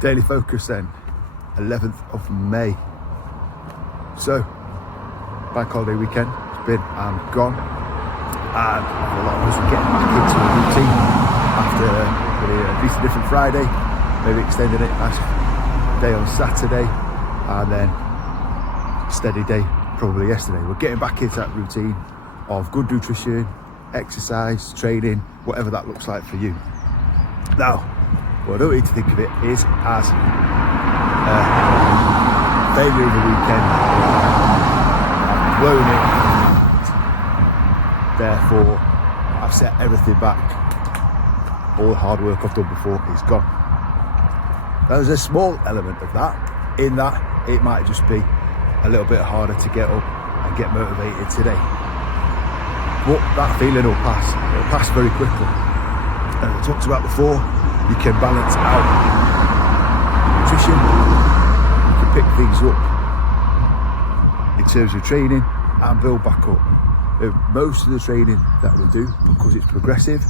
Daily Focus then, 11th of May. So, bank holiday weekend, it's been and gone. And a lot of us are getting back into a routine after at least a different Friday, maybe extending it last day on Saturday, and then steady day probably yesterday. We're getting back into that routine of good nutrition, exercise, training, whatever that looks like for you. Now, what I don't need to think of it is as failure of the weekend. I've blown it, therefore I've set everything back. All the hard work I've done before is gone. There's a small element of that, in that it might just be a little bit harder to get up and get motivated today. But that feeling will pass. It'll pass very quickly. As I talked about before, you can balance out nutrition, you can pick things up in terms of training and build back up. Most of the training that we do, because it's progressive,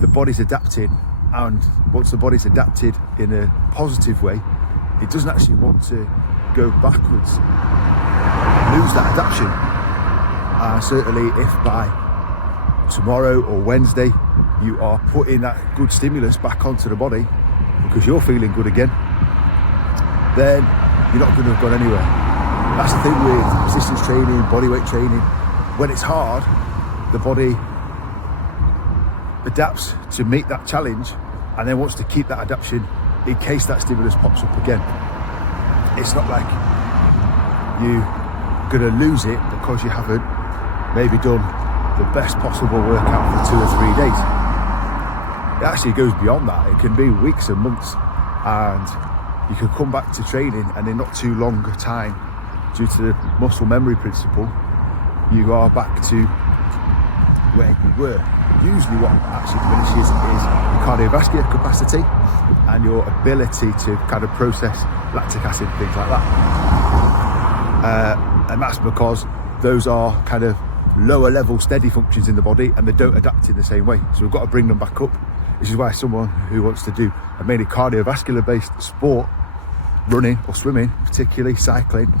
the body's adapting, and once the body's adapted in a positive way, it doesn't actually want to go backwards, lose that adaptation. Certainly if by tomorrow or Wednesday you are putting that good stimulus back onto the body because you're feeling good again, then you're not going to have gone anywhere. That's the thing with resistance training, bodyweight training. When it's hard, the body adapts to meet that challenge and then wants to keep that adaptation in case that stimulus pops up again. It's not like you're going to lose it because you haven't maybe done the best possible workout for 2 or 3 days. It actually goes beyond that. It can be weeks and months, and you can come back to training and in not too long a time, due to the muscle memory principle, you are back to where you were. Usually what actually diminishes is your cardiovascular capacity and your ability to kind of process lactic acid, things like that. And that's because those are kind of lower level steady functions in the body and they don't adapt in the same way. So we've got to bring them back up. This is why someone who wants to do a mainly cardiovascular based sport, running or swimming, particularly cycling,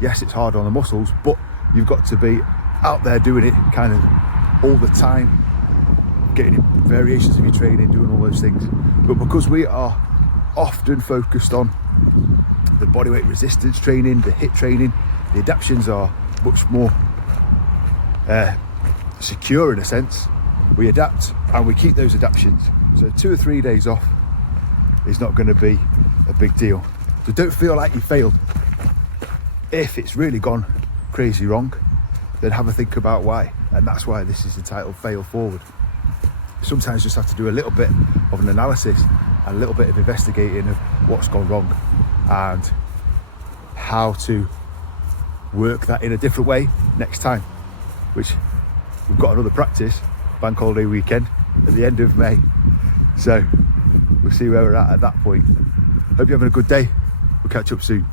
yes, it's hard on the muscles, but you've got to be out there doing it kind of all the time, getting variations of your training, doing all those things. But because we are often focused on the bodyweight resistance training, the HIIT training, the adaptations are much more secure in a sense. We adapt and we keep those adaptations. So 2 or 3 days off is not going to be a big deal. So don't feel like you failed. If it's really gone crazy wrong, then have a think about why. And that's why this is entitled Fail Forward. Sometimes you just have to do a little bit of an analysis and a little bit of investigating of what's gone wrong and how to work that in a different way next time, which we've got another practice, bank holiday weekend at the end of May. So we'll see where we're at that point. Hope you're having a good day. We'll catch up soon.